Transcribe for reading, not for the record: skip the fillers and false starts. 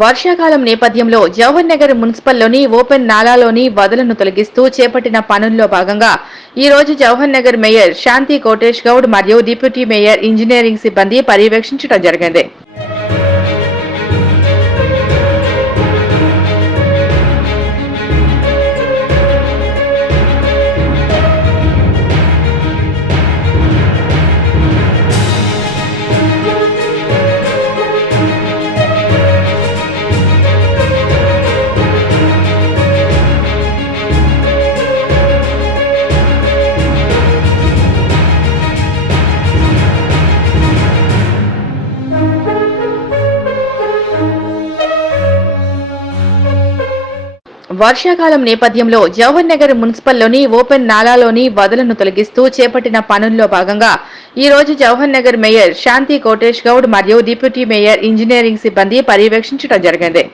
వర్షాకాలం నేపథ్యంలో జవహర్ నగర్ మున్సిపల్లోని ఓపెన్ నాలాలోని వదలను తొలగిస్తూ చేపట్టిన పనుల్లో భాగంగా ఈ రోజు జవహర్ నగర్ మేయర్ శాంతి కోటేష్ గౌడ్ మరియు డిప్యూటీ మేయర్ ఇంజనీరింగ్ సిబ్బంది పర్యవేక్షించడం జరిగింది. వర్షాకాలం నేపథ్యంలో జవహర్ నగర్ మున్సిపల్లోని ఓపెన్ నాలాలోని వదలను తొలగిస్తూ చేపట్టిన పనుల్లో భాగంగా ఈ రోజు జవహర్ నగర్ మేయర్ శాంతి కోటేష్ గౌడ్ మరియు డిప్యూటీ మేయర్ ఇంజనీరింగ్ సిబ్బంది పర్యవేక్షించడం జరిగింది.